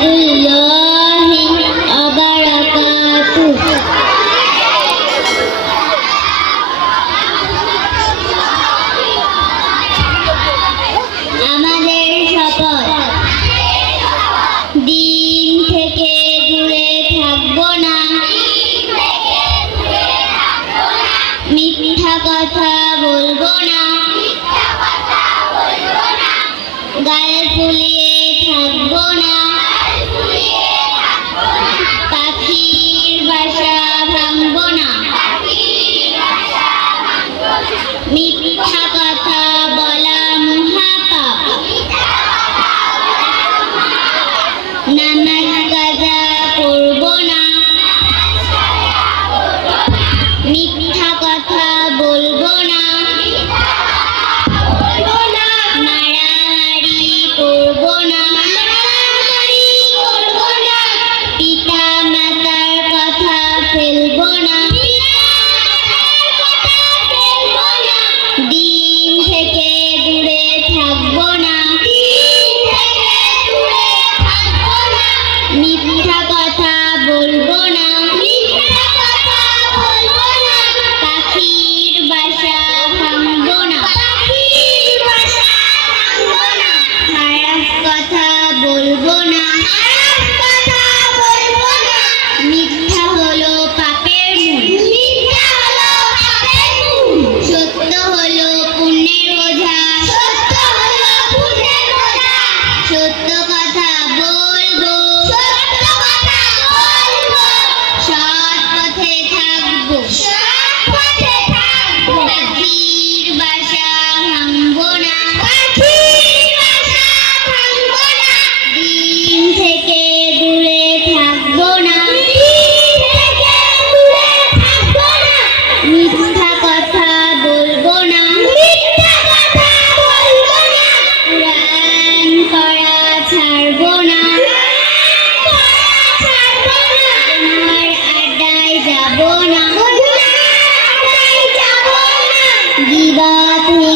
Hallelujah. Happy.